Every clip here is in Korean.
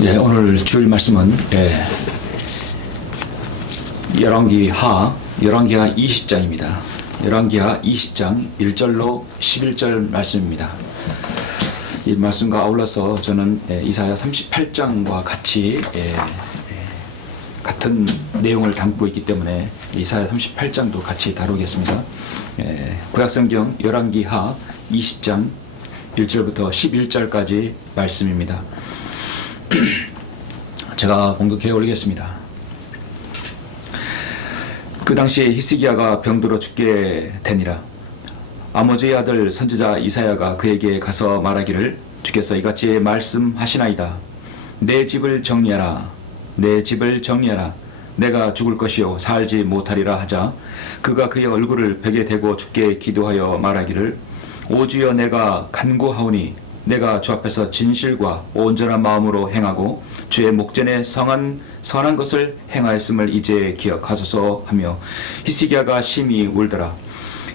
오늘 주일 말씀은 열왕기하 20장입니다. 열왕기하 20장 1절로 11절 말씀입니다. 이 말씀과 아울러서 저는 이사야 38장과 같이 같은 내용을 담고 있기 때문에 이사야 38장도 같이 다루겠습니다. 구약성경 열왕기하 20장 1절부터 11절까지 말씀입니다. 제가 봉독해 올리겠습니다. 그 당시에 히스기야가 병들어 죽게 되니라. 아모즈의 아들 선지자 이사야가 그에게 가서 말하기를, 주께서 이같이 말씀하시나이다. 내 집을 정리하라. 내 집을 정리하라. 내가 죽을 것이요 살지 못하리라 하자, 그가 그의 얼굴을 벽에 대고 주께 기도하여 말하기를, 오 주여, 내가 간구하오니 내가 주 앞에서 진실과 온전한 마음으로 행하고 주의 목전에 선한 것을 행하였음을 이제 기억하소서 하며 히스기야가 심히 울더라.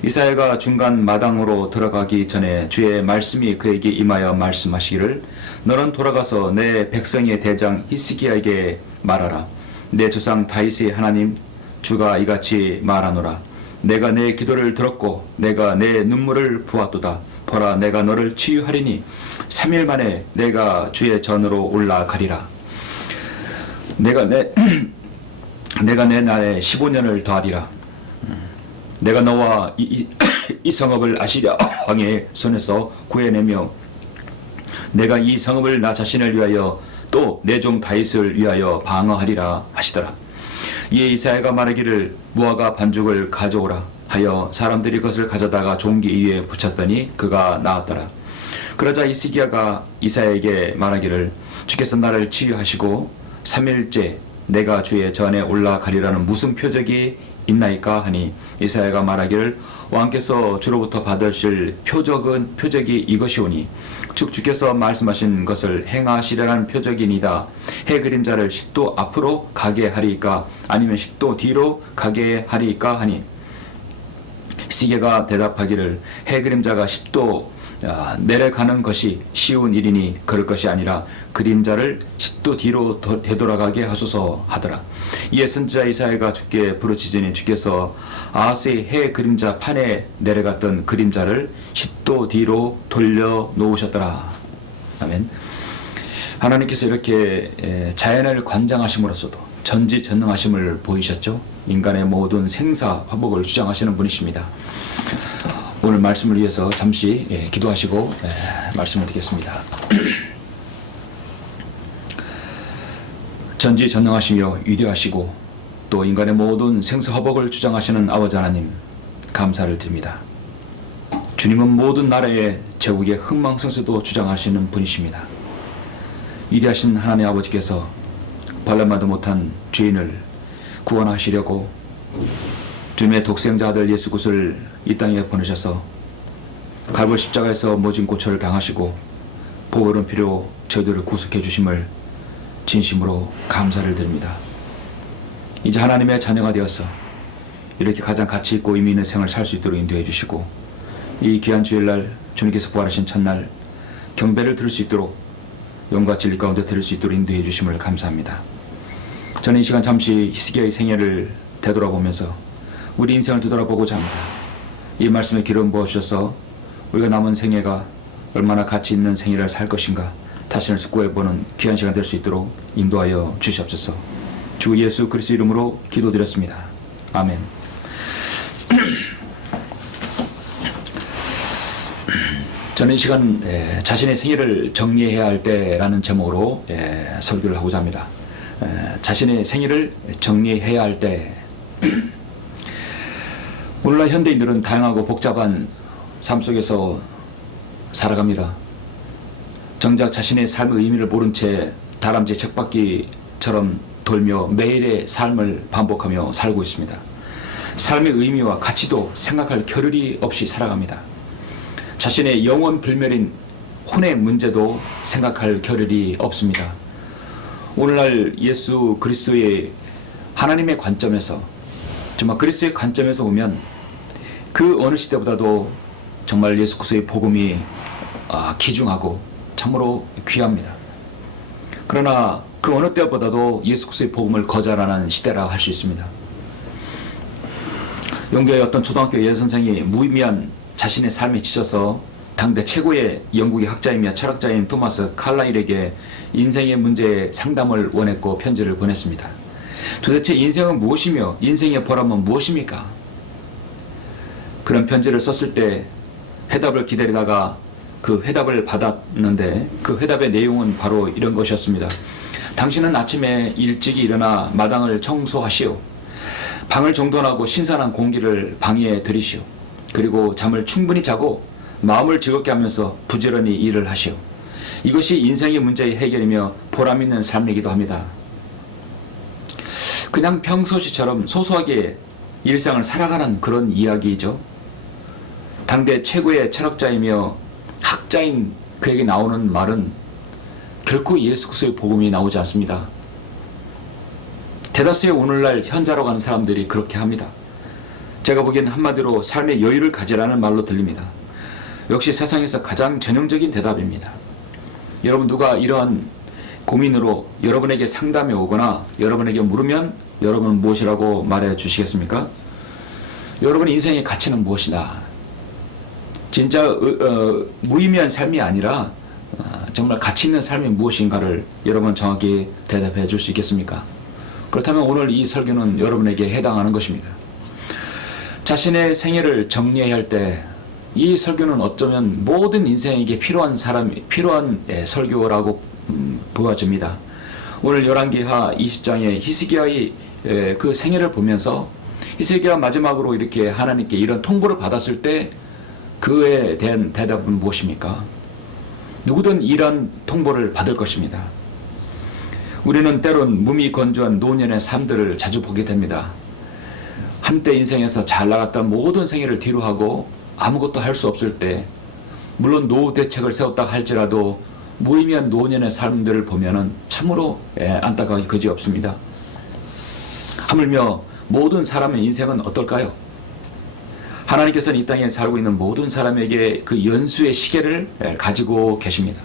이사야가 중간 마당으로 들어가기 전에 주의 말씀이 그에게 임하여 말씀하시기를, 너는 돌아가서 내 백성의 대장 히스기야에게 말하라. 내 조상 다윗의 하나님 주가 이같이 말하노라. 내가 내 기도를 들었고 내가 내 눈물을 보았도다. 보라, 내가 너를 치유하리니 3일 만에 내가 주의 전으로 올라가리라. 내가 내 날에 15년을 더하리라. 내가 너와 이 성읍을 아시랴 왕의 손에서 구해내며 내가 이 성읍을 나 자신을 위하여 또 내 종 다윗을 위하여 방어하리라 하시더라. 이에 이사야가 말하기를, 무화과 반죽을 가져오라 하여 사람들이 그것을 가져다가 종기 위에 붙였더니 그가 나았더라. 그러자 히스기야가 이사야에게 말하기를, 주께서 나를 치유하시고 3일째 내가 주의 전에 올라가리라는 무슨 표적이 있나이까 하니, 이사야가 말하기를, 왕께서 주로부터 받으실 표적이 이것이오니 즉 주께서 말씀하신 것을 행하시려는 표적이니다. 해 그림자를 10도 앞으로 가게 하리이까 아니면 10도 뒤로 가게 하리이까 하니, 히스기야가 대답하기를, 해 그림자가 10도 내려가는 것이 쉬운 일이니 그럴 것이 아니라 그림자를 10도 뒤로 되돌아가게 하소서 하더라. 이에 선지자 이사야가 주께 부르짖으니 주께서 아하스의 해 그림자 판에 내려갔던 그림자를 10도 뒤로 돌려 놓으셨더라. 아멘. 하나님께서 이렇게 자연을 관장하심으로써도 전지전능하심을 보이셨죠. 인간의 모든 생사 화복을 주장하시는 분이십니다. 오늘 말씀을 위해서 잠시 기도하시고 말씀을 드리겠습니다. 전지전능하시며 위대하시고 또 인간의 모든 생사화복을 주장하시는 아버지 하나님, 감사를 드립니다. 주님은 모든 나라의 제국의 흥망성쇠도 주장하시는 분이십니다. 위대하신 하나님 아버지께서 벌레마도 못한 죄인을 구원하시려고 주님의 독생자 아들 예수 그리스도를 이 땅에 보내셔서 갈보리 십자가에서 모진 고초를 당하시고 보혈은 피로 저희들을 구속해 주심을 진심으로 감사를 드립니다. 이제 하나님의 자녀가 되어서 이렇게 가장 가치 있고 의미 있는 생을 살 수 있도록 인도해 주시고, 이 귀한 주일날 주님께서 부활하신 첫날 경배를 들을 수 있도록 영과 진리 가운데 들을 수 있도록 인도해 주심을 감사합니다. 저는 이 시간 잠시 히스기야의 생애를 되돌아보면서 우리 인생을 되돌아보고자 합니다. 이 말씀에 기름 부어주셔서 우리가 남은 생애가 얼마나 가치 있는 생애를 살 것인가 자신을 숙고해보는 귀한 시간 될 수 있도록 인도하여 주시옵소서. 주 예수 그리스도 이름으로 기도드렸습니다. 아멘. 저는 이 시간 자신의 생애를 정리해야 할 때라는 제목으로 설교를 하고자 합니다. 자신의 생애를 정리해야 할 때. 오늘날 현대인들은 다양하고 복잡한 삶 속에서 살아갑니다. 정작 자신의 삶의 의미를 모른 채 다람쥐 쳇바퀴처럼 돌며 매일의 삶을 반복하며 살고 있습니다. 삶의 의미와 가치도 생각할 겨를이 없이 살아갑니다. 자신의 영원 불멸인 혼의 문제도 생각할 겨를이 없습니다. 오늘날 예수 그리스도의 하나님의 관점에서, 정말 그리스도의 관점에서 보면 그 어느 시대보다도 정말 예수 그리스도의 복음이 귀중하고 참으로 귀합니다. 그러나 그 어느 때보다도 예수 그리스도의 복음을 거절하는 시대라 할 수 있습니다. 영국의 어떤 초등학교 여선생이 무의미한 자신의 삶에 지쳐서 당대 최고의 영국의 학자이며 철학자인 토마스 칼라일에게 인생의 문제에 상담을 원했고 편지를 보냈습니다. 도대체 인생은 무엇이며 인생의 보람은 무엇입니까? 그런 편지를 썼을 때 회답을 기다리다가 그 회답을 받았는데 그 회답의 내용은 바로 이런 것이었습니다. 당신은 아침에 일찍이 일어나 마당을 청소하시오. 방을 정돈하고 신선한 공기를 방에 들이시오. 그리고 잠을 충분히 자고 마음을 즐겁게 하면서 부지런히 일을 하시오. 이것이 인생의 문제의 해결이며 보람있는 삶이기도 합니다. 그냥 평소시처럼 소소하게 일상을 살아가는 그런 이야기이죠. 당대 최고의 철학자이며 학자인 그에게 나오는 말은 결코 예수 그리스도의 복음이 나오지 않습니다. 대다수의 오늘날 현자로 가는 사람들이 그렇게 합니다. 제가 보기엔 한마디로 삶의 여유를 가지라는 말로 들립니다. 역시 세상에서 가장 전형적인 대답입니다. 여러분 누가 이러한 고민으로 여러분에게 상담해 오거나 여러분에게 물으면 여러분은 무엇이라고 말해 주시겠습니까? 여러분의 인생의 가치는 무엇이다? 진짜 무의미한 삶이 아니라 정말 가치 있는 삶이 무엇인가를 여러분 정확히 대답해 줄 수 있겠습니까? 그렇다면 오늘 이 설교는 여러분에게 해당하는 것입니다. 자신의 생애를 정리해야 할 때 이 설교는 어쩌면 모든 인생에게 필요한 설교라고 보아집니다. 오늘 열왕기하 20장의 히스기야의 그 생애를 보면서 히스기야 마지막으로 이렇게 하나님께 이런 통보를 받았을 때 그에 대한 대답은 무엇입니까? 누구든 이런 통보를 받을 것입니다. 우리는 때론 무미건조한 노년의 삶들을 자주 보게 됩니다. 한때 인생에서 잘 나갔던 모든 생애를 뒤로 하고 아무것도 할 수 없을 때, 물론 노후 대책을 세웠다 할지라도 무의미한 노년의 삶들을 보면은 참으로 안타까움이 그지없습니다. 하물며 모든 사람의 인생은 어떨까요? 하나님께서는 이 땅에 살고 있는 모든 사람에게 그 연수의 시계를 가지고 계십니다.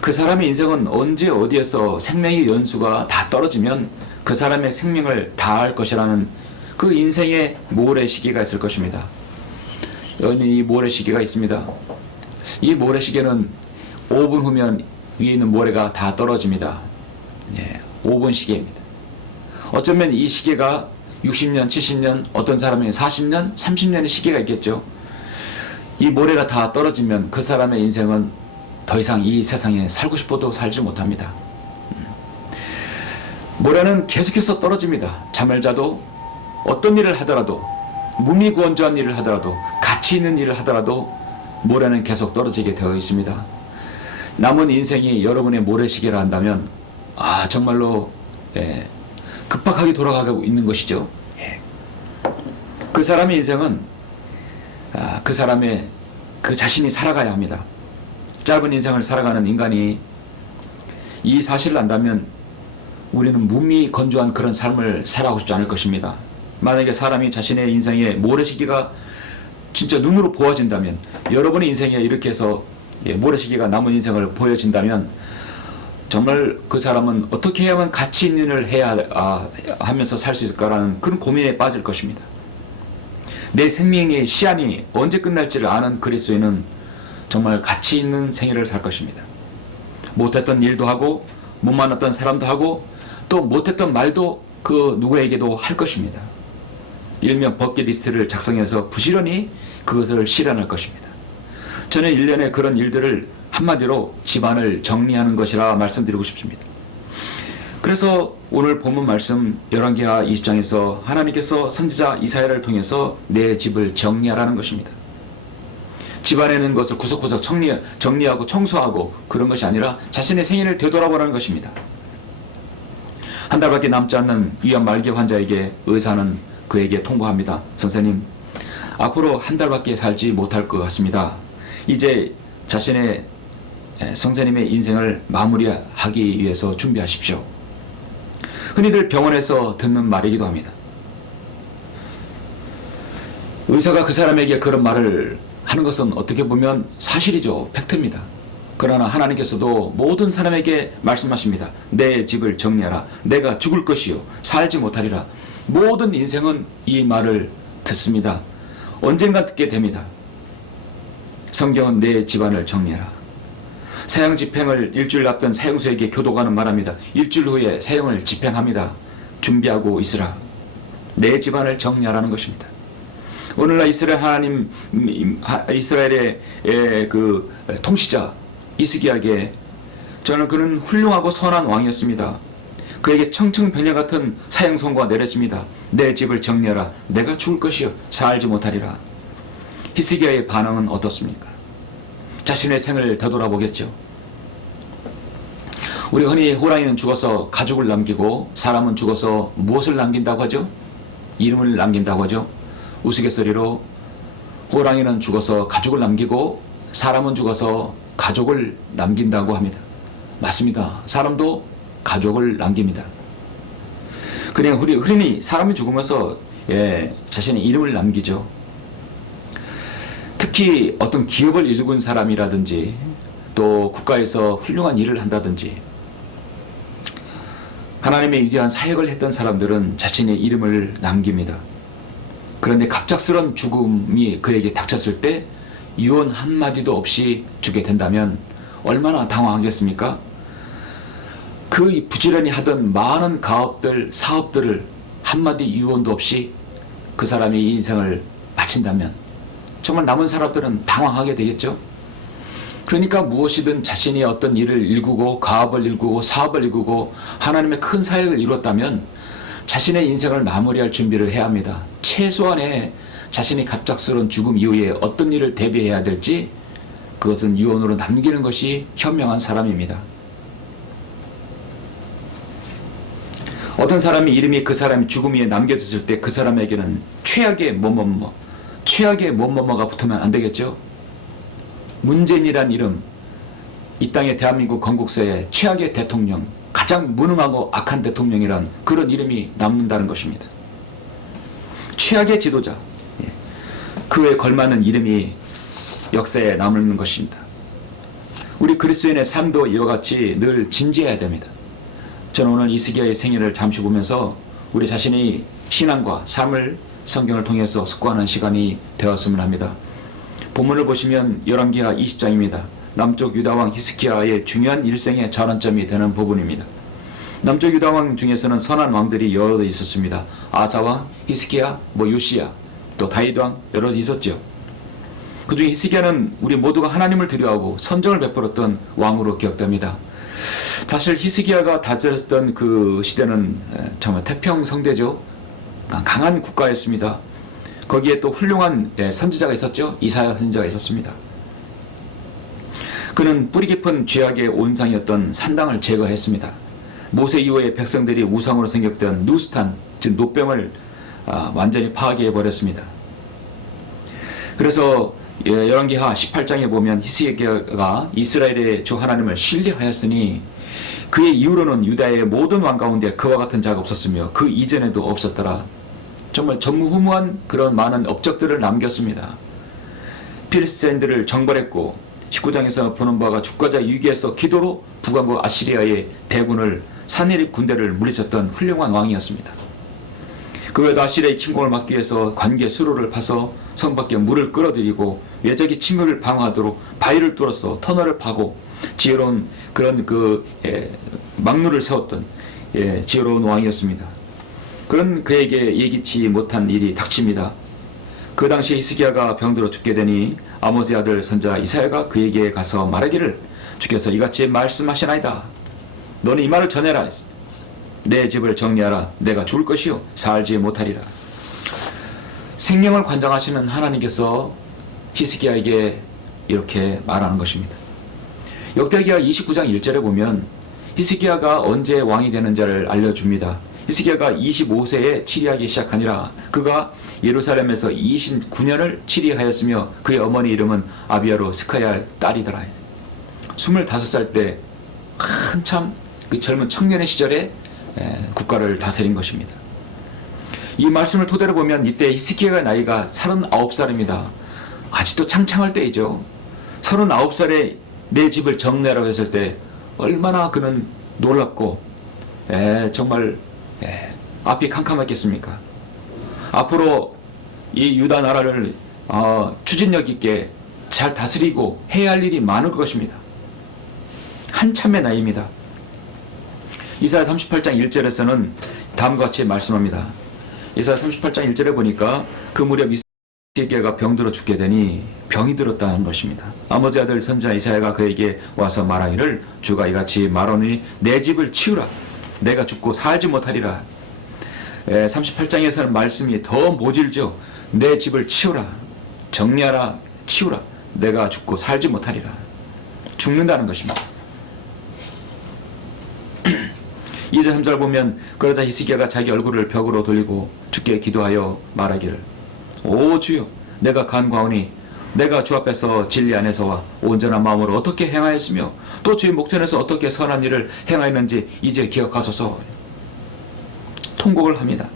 그 사람의 인생은 언제 어디에서 생명의 연수가 다 떨어지면 그 사람의 생명을 다할 것이라는 그 인생의 모래시계가 있을 것입니다. 여기 이 모래시계가 있습니다. 이 모래시계는 5분 후면 위에 있는 모래가 다 떨어집니다. 5분 시계입니다. 어쩌면 이 시계가 60년, 70년, 어떤 사람은 40년, 30년의 시계가 있겠죠. 이 모래가 다 떨어지면 그 사람의 인생은 더 이상 이 세상에 살고 싶어도 살지 못합니다. 모래는 계속해서 떨어집니다. 잠을 자도 어떤 일을 하더라도 무미건조한 일을 하더라도 가치 있는 일을 하더라도 모래는 계속 떨어지게 되어 있습니다. 남은 인생이 여러분의 모래시계라 한다면 정말로 급박하게 돌아가고 있는 것이죠. 그 사람의 인생은 그 사람의 그 자신이 살아가야 합니다. 짧은 인생을 살아가는 인간이 이 사실을 안다면 우리는 무미건조한 그런 삶을 살아가고 싶지 않을 것입니다. 만약에 사람이 자신의 인생의 모래시계가 진짜 눈으로 보아진다면, 여러분의 인생에 이렇게 해서 모래시계가 남은 인생을 보여진다면 정말 그 사람은 어떻게 해야만 가치 있는 일을 해야 하면서 살 수 있을까라는 그런 고민에 빠질 것입니다. 내 생명의 시한이 언제 끝날지를 아는 그리스도인은 정말 가치 있는 생애를 살 것입니다. 못했던 일도 하고 못 만났던 사람도 하고 또 못했던 말도 그 누구에게도 할 것입니다. 일명 버킷리스트를 작성해서 부지런히 그것을 실현할 것입니다. 저는 1년에 그런 일들을 한마디로 집안을 정리하는 것이라 말씀드리고 싶습니다. 그래서 오늘 본문 말씀 열왕기하 20장에서 하나님께서 선지자 이사야를 통해서 내 집을 정리하라는 것입니다. 집안에 있는 것을 구석구석 정리하고 청소하고 그런 것이 아니라 자신의 생애를 되돌아보라는 것입니다. 한 달밖에 남지 않는 위암 말기 환자에게 의사는 그에게 통보합니다. 선생님, 앞으로 한 달밖에 살지 못할 것 같습니다. 이제 자신의 선생님의 인생을 마무리하기 위해서 준비하십시오. 흔히들 병원에서 듣는 말이기도 합니다. 의사가 그 사람에게 그런 말을 하는 것은 어떻게 보면 사실이죠. 팩트입니다. 그러나 하나님께서도 모든 사람에게 말씀하십니다. 내 집을 정리하라. 내가 죽을 것이요 살지 못하리라. 모든 인생은 이 말을 듣습니다. 언젠가 듣게 됩니다. 성경은 내 집안을 정리해라. 사형 집행을 일주일 앞둔 사형수에게 교도관은 말합니다. 일주일 후에 사형을 집행합니다. 준비하고 있으라. 내 집안을 정리하라는 것입니다. 오늘날 이스라엘의 그 통치자 히스기야에게 저는 그는 훌륭하고 선한 왕이었습니다. 그에게 청청병력 같은 사형 선고가 내려집니다. 내 집을 정리하라. 내가 죽을 것이요 살지 못하리라. 히스기야의 반응은 어떻습니까? 자신의 생을 되돌아보겠죠. 우리 흔히 호랑이는 죽어서 가죽을 남기고 사람은 죽어서 무엇을 남긴다고 하죠? 이름을 남긴다고 하죠. 우스갯소리로 호랑이는 죽어서 가죽을 남기고 사람은 죽어서 가족을 남긴다고 합니다. 맞습니다. 사람도 가족을 남깁니다. 그냥 흔히 사람이 죽으면서 자신의 이름을 남기죠. 특히 어떤 기업을 일군 사람이라든지 또 국가에서 훌륭한 일을 한다든지 하나님의 위대한 사역을 했던 사람들은 자신의 이름을 남깁니다. 그런데 갑작스런 죽음이 그에게 닥쳤을 때 유언 한마디도 없이 죽게 된다면 얼마나 당황하겠습니까? 그 부지런히 하던 많은 사업들을 한마디 유언도 없이 그 사람의 인생을 마친다면 정말 남은 사람들은 당황하게 되겠죠. 그러니까 무엇이든 자신이 어떤 일을 일구고 가업을 일구고 사업을 일구고 하나님의 큰 사역을 이뤘다면 자신의 인생을 마무리할 준비를 해야 합니다. 최소한의 자신이 갑작스러운 죽음 이후에 어떤 일을 대비해야 될지 그것은 유언으로 남기는 것이 현명한 사람입니다. 어떤 사람이 이름이 그 사람이 죽음 위에 남겨졌을 때 그 사람에게는 최악의 뭐뭐뭐가 붙으면 안 되겠죠. 문재인이란 이름, 이 땅의 대한민국 건국사의 최악의 대통령, 가장 무능하고 악한 대통령이란 그런 이름이 남는다는 것입니다. 최악의 지도자, 그에 걸맞는 이름이 역사에 남는 것입니다. 우리 그리스도인의 삶도 이와 같이 늘 진지해야 됩니다. 저는 오늘 히스기야의 생애를 잠시 보면서 우리 자신의 신앙과 삶을 성경을 통해서 숙고하는 시간이 되었으면 합니다. 본문을 보시면 열왕기하 20장입니다. 남쪽 유다왕 히스기야의 중요한 일생의 전환점이 되는 부분입니다. 남쪽 유다왕 중에서는 선한 왕들이 여러 있었습니다. 아사왕, 히스기야, 요시야, 또 다윗왕 여러 있었죠. 그 중에 히스기야는 우리 모두가 하나님을 두려워하고 선정을 베풀었던 왕으로 기억됩니다. 사실 히스기야가 다스렸던 그 시대는 정말 태평성대죠. 강한 국가였습니다. 거기에 또 훌륭한 선지자가 있었죠. 이사야 선지자가 있었습니다. 그는 뿌리 깊은 죄악의 온상이었던 산당을 제거했습니다. 모세 이후에 백성들이 우상으로 생겼던 누스탄, 즉 노병을 완전히 파괴해버렸습니다. 그래서 열왕기하 18장에 보면 히스기야가 이스라엘의 주 하나님을 신뢰하였으니 그의 이후로는 유다의 모든 왕 가운데 그와 같은 자가 없었으며 그 이전에도 없었더라. 정말 전무후무한 그런 많은 업적들을 남겼습니다. 필스티인들을 정벌했고 19장에서 보는 바가 주권자 위기에서 기도로 북왕국 아시리아의 대군을 산해립 군대를 물리쳤던 훌륭한 왕이었습니다. 그 외에도 아시리아의 침공을 막기 위해서 관계 수로를 파서 성 밖에 물을 끌어들이고 외적의 침입을 방어하도록 바위를 뚫어서 터널을 파고 지혜로운 그런 막루를 세웠던 지혜로운 왕이었습니다. 그런 그에게 예기치 못한 일이 닥칩니다. 그 당시에 히스기야가 병들어 죽게 되니 아모스의 아들 선지자 이사야가 그에게 가서 말하기를 주께서 이같이 말씀하시나이다. 너는 이 말을 전해라. 내 집을 정리하라. 내가 죽을 것이요 살지 못하리라. 생명을 관장하시는 하나님께서 히스기야에게 이렇게 말하는 것입니다. 역대기하 29장 1절에 보면 히스기야가 언제 왕이 되는 자를 알려줍니다. 히스기야가 25세에 치리하기 시작하니라. 그가 예루살렘에서 29년을 치리하였으며 그의 어머니 이름은 아비야로 스카야의 딸이더라. 25살 때 한참 그 젊은 청년의 시절에 국가를 다스린 것입니다. 이 말씀을 토대로 보면 이때 히스기야의 나이가 39살입니다. 아직도 창창할 때이죠. 39살에 내 집을 정례라고 했을 때 얼마나 그는 놀랍고 정말 앞이 캄캄했겠습니까? 앞으로 이 유다 나라를 추진력 있게 잘 다스리고 해야 할 일이 많을 것입니다. 한참의 나이입니다. 이사야 38장 1절에서는 다음과 같이 말씀합니다. 이사야 38장 1절에 보니까 그 무렵 이스기야가 병들어 죽게 되니 병이 들었다는 것입니다. 아모즈 아들 선지자 이사야가 그에게 와서 말하기를 주가 이같이 말하니 내 집을 치우라 내가 죽고 살지 못하리라. 38장에서는 말씀이 더 모질죠. 내 집을 치우라 정리하라 치우라 내가 죽고 살지 못하리라. 죽는다는 것입니다. 2절 3절 보면 그러자 히스기야가 자기 얼굴을 벽으로 돌리고 주께 기도하여 말하기를 오 주여 내가 간과하오니 내가 주 앞에서 진리 안에서와 온전한 마음으로 어떻게 행하였으며 또 주의 목전에서 어떻게 선한 일을 행하였는지 이제 기억하소서. 통곡을 합니다.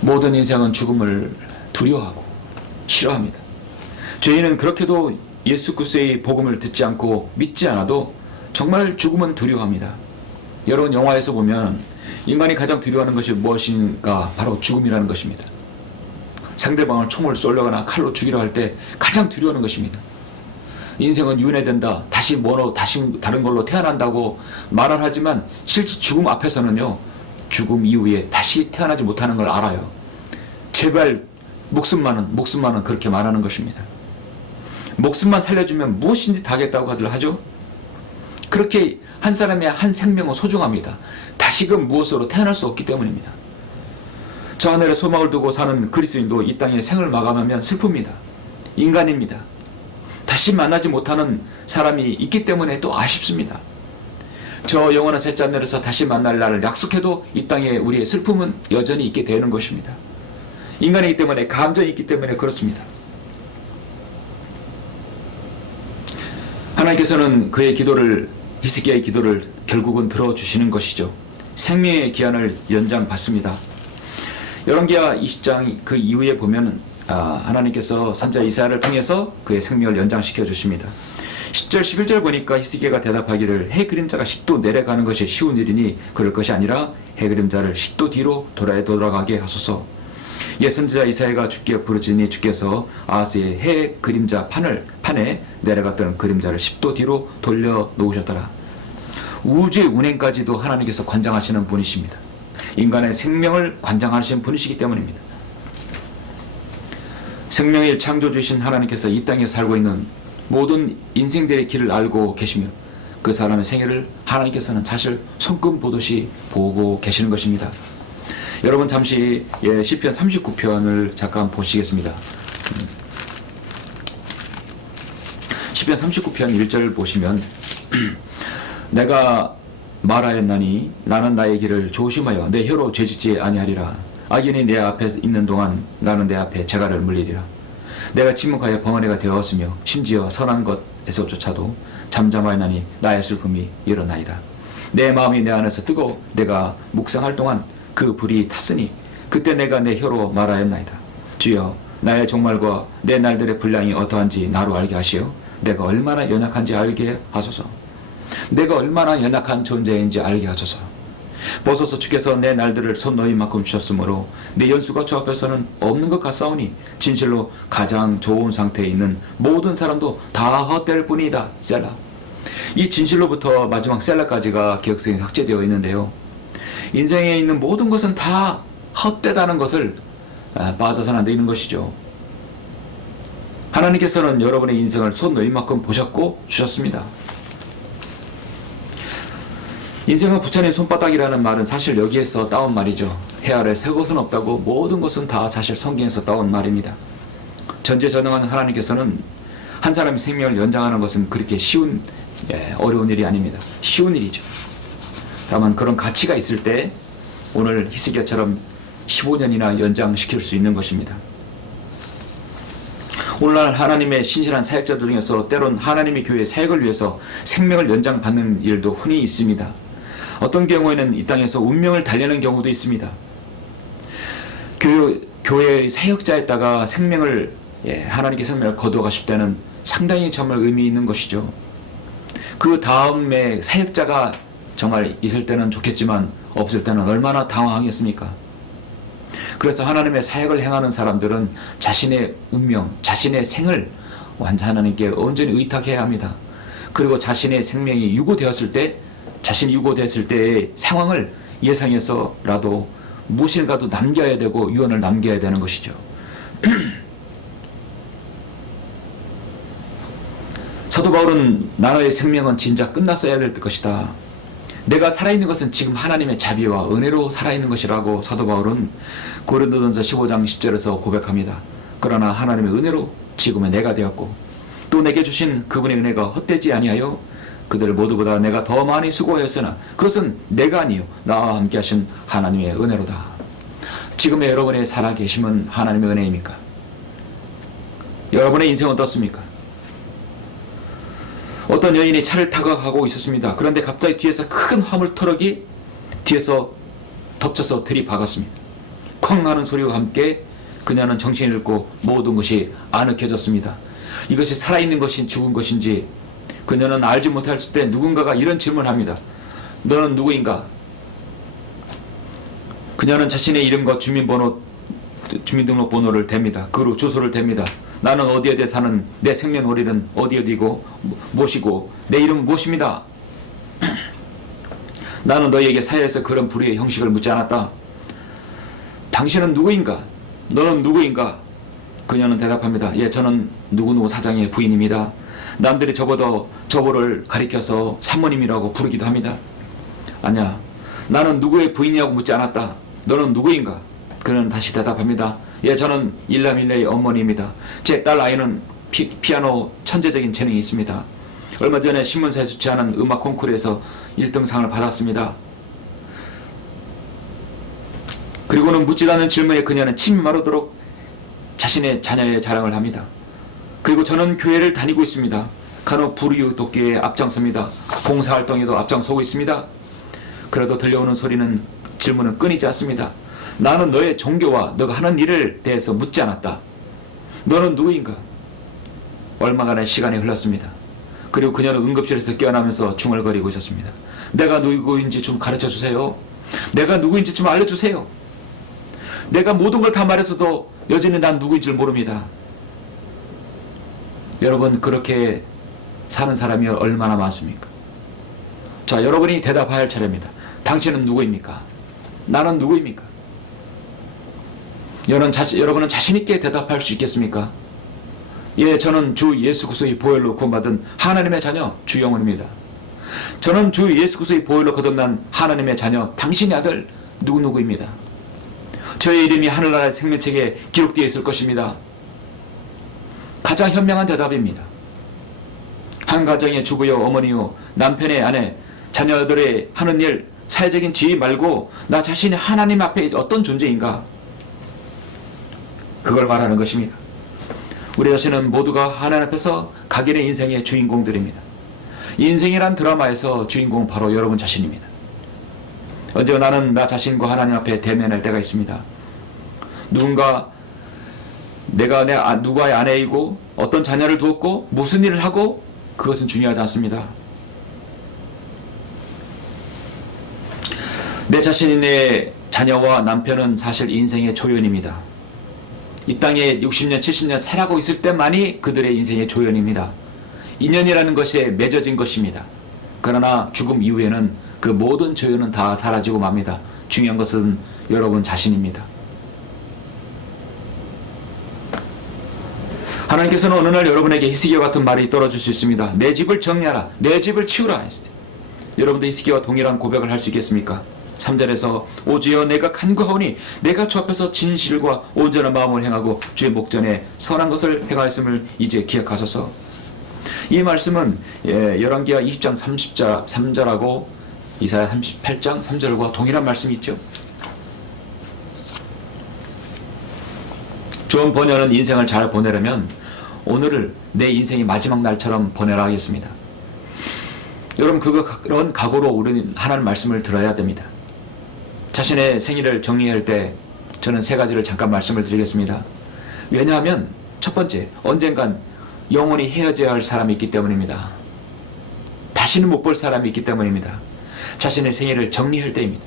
모든 인생은 죽음을 두려워하고 싫어합니다. 죄인은 그렇게도 예수 그리스도의 복음을 듣지 않고 믿지 않아도 정말 죽음은 두려워합니다. 여러분 영화에서 보면 인간이 가장 두려워하는 것이 무엇인가? 바로 죽음이라는 것입니다. 상대방을 총을 쏠려거나 칼로 죽이려 할 때 가장 두려워하는 것입니다. 인생은 윤회된다. 다시 다른 걸로 태어난다고 말을 하지만 실제 죽음 앞에서는요. 죽음 이후에 다시 태어나지 못하는 걸 알아요. 제발 목숨만은 그렇게 말하는 것입니다. 목숨만 살려주면 무엇인지 다 하겠다고 하죠. 그렇게 한 사람의 한 생명은 소중합니다. 다시금 무엇으로 태어날 수 없기 때문입니다. 저 하늘에 소망을 두고 사는 그리스도인도 이 땅에 생을 마감하면 슬픕니다. 인간입니다. 다시 만나지 못하는 사람이 있기 때문에 또 아쉽습니다. 저 영원한 셋째 하늘에서 다시 만날 날을 약속해도 이 땅에 우리의 슬픔은 여전히 있게 되는 것입니다. 인간이기 때문에 감정이 있기 때문에 그렇습니다. 하나님께서는 그의 기도를 히스기야의 기도를 결국은 들어주시는 것이죠. 생명의 기한을 연장받습니다. 열왕기하 20장 그 이후에 보면 하나님께서 선지자 이사야를 통해서 그의 생명을 연장시켜 주십니다. 10절 11절 보니까 히스기야가 대답하기를 해 그림자가 10도 내려가는 것이 쉬운 일이니 그럴 것이 아니라 해 그림자를 10도 뒤로 돌아가게 하소서. 선지자 이사야가 주께 부르짖으니 주께서 아하스의 해 그림자 판에 내려갔던 그림자를 10도 뒤로 돌려 놓으셨더라. 우주의 운행까지도 하나님께서 관장하시는 분이십니다. 인간의 생명을 관장하시는 분이시기 때문입니다. 생명의 창조주이신 하나님께서 이 땅에 살고 있는 모든 인생들의 길을 알고 계시며 그 사람의 생애를 하나님께서는 사실 손금 보듯이 보고 계시는 것입니다. 여러분 잠시 시편 39편을 잠깐 보시겠습니다. 시편 39편 1절 보시면 내가 말하였나니 나는 나의 길을 조심하여 내 혀로 죄짓지 아니하리라. 악인이 내 앞에 있는 동안 나는 내 앞에 재갈을 물리리라. 내가 침묵하여 벙어리가 되었으며 심지어 선한 것에서조차도 잠잠하였나니 나의 슬픔이 일어나이다. 내 마음이 내 안에서 뜨거워 내가 묵상할 동안 그 불이 탔으니 그때 내가 내 혀로 말하였나이다. 주여 나의 종말과 내 날들의 분량이 어떠한지 나로 알게 하시어 내가 얼마나 연약한지 알게 하소서. 내가 얼마나 연약한 존재인지 알게 하소서. 보소서 주께서 내 날들을 손 너희만큼 주셨으므로 내 연수가 주 앞에서는 없는 것 같사오니 진실로 가장 좋은 상태에 있는 모든 사람도 다 헛될 뿐이다. 셀라. 이 진실로부터 마지막 셀라까지가 기억성에 삭제되어 있는데요. 인생에 있는 모든 것은 다 헛되다는 것을 빠져서는 안 되는 것이죠. 하나님께서는 여러분의 인생을 손 너희만큼 보셨고 주셨습니다. 인생은 부처님 손바닥이라는 말은 사실 여기에서 따온 말이죠. 해 아래 새 것은 없다고 모든 것은 다 사실 성경에서 따온 말입니다. 전지전능한 하나님께서는 한 사람의 생명을 연장하는 것은 그렇게 쉬운 어려운 일이 아닙니다. 쉬운 일이죠. 다만 그런 가치가 있을 때 오늘 히스기야처럼 15년이나 연장시킬 수 있는 것입니다. 오늘날 하나님의 신실한 사역자들 중에서 때론 하나님의 교회의 사역을 위해서 생명을 연장받는 일도 흔히 있습니다. 어떤 경우에는 이 땅에서 운명을 달래는 경우도 있습니다. 교회의 사역자에다가 생명을 하나님께 생명을 거두어 가실 때는 상당히 정말 의미 있는 것이죠. 그 다음에 사역자가 정말 있을 때는 좋겠지만 없을 때는 얼마나 당황하겠습니까? 그래서 하나님의 사역을 행하는 사람들은 자신의 운명, 자신의 생을 완전 하나님께 온전히 의탁해야 합니다. 그리고 자신의 생명이 유고되었을 때, 자신이 유고됐을 때의 상황을 예상해서라도 무엇인가도 남겨야 되고 유언을 남겨야 되는 것이죠. 사도 바울은 나의 생명은 진짜 끝났어야 될 것이다. 내가 살아있는 것은 지금 하나님의 자비와 은혜로 살아있는 것이라고 사도 바울은 고린도전서 15장 10절에서 고백합니다. 그러나 하나님의 은혜로 지금의 내가 되었고 또 내게 주신 그분의 은혜가 헛되지 아니하여 그들 모두보다 내가 더 많이 수고하였으나 그것은 내가 아니요 나와 함께 하신 하나님의 은혜로다. 지금의 여러분의 살아계심은 하나님의 은혜입니까? 여러분의 인생은 어떻습니까? 어떤 여인이 차를 타고 가고 있었습니다. 그런데 갑자기 뒤에서 큰 화물 트럭이 뒤에서 덮쳐서 들이박았습니다. 쾅 하는 소리와 함께 그녀는 정신을 잃고 모든 것이 아늑해졌습니다. 이것이 살아있는 것인지 죽은 것인지 그녀는 알지 못했을 때 누군가가 이런 질문을 합니다. 너는 누구인가? 그녀는 자신의 이름과 주민등록번호를 댑니다. 그리고 주소를 댑니다. 나는 어디에 사는, 내 생년월일은 어디고 무엇이고 내 이름은 무엇입니다. 나는 너희에게 사회에서 그런 불의의 형식을 묻지 않았다. 당신은 누구인가? 너는 누구인가? 그녀는 대답합니다. 예, 저는 누구누구 사장의 부인입니다. 남들이 저보를 가리켜서 사모님이라고 부르기도 합니다. 아니야, 나는 누구의 부인이라고 묻지 않았다. 너는 누구인가? 그는 다시 대답합니다. 예, 저는 일남일녀의 어머니입니다. 제 딸 아이는 피아노 천재적인 재능이 있습니다. 얼마 전에 신문사에 주최하는 음악 콩쿠르에서 1등상을 받았습니다. 그리고는 묻지도 않은 질문에 그녀는 침이 마르도록 자신의 자녀의 자랑을 합니다. 그리고 저는 교회를 다니고 있습니다. 간혹 불의의 돕기에 앞장섭니다. 봉사활동에도 앞장서고 있습니다. 그래도 들려오는 질문은 끊이지 않습니다. 나는 너의 종교와 너가 하는 일을 대해서 묻지 않았다. 너는 누구인가? 얼마간의 시간이 흘렀습니다. 그리고 그녀는 응급실에서 깨어나면서 중얼거리고 있었습니다. 내가 누구인지 좀 가르쳐 주세요. 내가 누구인지 좀 알려주세요. 내가 모든 걸 다 말해서도 여전히 난 누구인 줄 모릅니다. 여러분, 그렇게 사는 사람이 얼마나 많습니까? 자, 여러분이 대답해야 할 차례입니다. 당신은 누구입니까? 나는 누구입니까? 여러분은 자신있게 대답할 수 있겠습니까? 예, 저는 주 예수 그리스도의 보혈로 구원받은 하나님의 자녀 주영훈입니다. 저는 주 예수 그리스도의 보혈로 거듭난 하나님의 자녀 당신의 아들 누구누구입니다. 저의 이름이 하늘나라의 생명책에 기록되어 있을 것입니다. 가장 현명한 대답입니다. 한 가정의 주부요, 어머니요, 남편의 아내, 자녀들의 하는 일, 사회적인 지위 말고 나 자신이 하나님 앞에 어떤 존재인가? 그걸 말하는 것입니다. 우리 자신은 모두가 하나님 앞에서 각인의 인생의 주인공들입니다. 인생이란 드라마에서 주인공은 바로 여러분 자신입니다. 언제나 나는 나 자신과 하나님 앞에 대면할 때가 있습니다. 내가 누구의 아내이고 어떤 자녀를 두었고 무슨 일을 하고 그것은 중요하지 않습니다. 내 자신의 자녀와 남편은 사실 인생의 조연입니다. 이 땅에 60년, 70년 살아가고 있을 때만이 그들의 인생의 조연입니다. 인연이라는 것에 맺어진 것입니다. 그러나 죽음 이후에는 그 모든 조연은 다 사라지고 맙니다. 중요한 것은 여러분 자신입니다. 하나님께서는 어느 날 여러분에게 히스기야와 같은 말이 떨어질 수 있습니다. 내 집을 정리하라. 내 집을 치우라 했을 때 여러분도 히스기야와 동일한 고백을 할 수 있겠습니까? 3절에서 오 주여 내가 간구하오니 내가 주 앞에서 진실과 온전한 마음을 행하고 주의 목전에 선한 것을 행하였음을 이제 기억하소서. 이 말씀은 열왕기하 20장 3절하고 이사야 38장 3절과 동일한 말씀이 있죠. 좋은 번연은 인생을 잘 보내려면 오늘을 내 인생의 마지막 날처럼 보내라 하겠습니다. 여러분, 그런 각오로 우리는 하나님 말씀을 들어야 됩니다. 자신의 생일을 정리할 때 저는 세 가지를 잠깐 말씀을 드리겠습니다. 왜냐하면 첫 번째, 언젠간 영원히 헤어져야 할 사람이 있기 때문입니다. 다시는 못 볼 사람이 있기 때문입니다. 자신의 생애를 정리할 때입니다.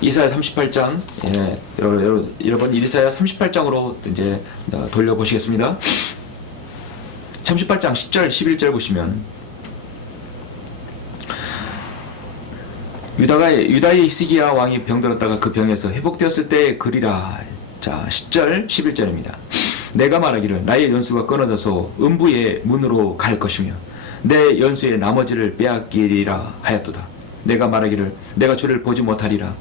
이사야 38장, 여러분 이사야 38장으로 이제 돌려보시겠습니다. 38장 10절 11절 보시면 유다의 히스기야 왕이 병들었다가 그 병에서 회복되었을 때의 글이라. 자, 10절 11절입니다. 내가 말하기를 나의 연수가 끊어져서 음부의 문으로 갈 것이며 내 연수의 나머지를 빼앗기리라 하였도다. 내가 말하기를 내가 주를 보지 못하리라.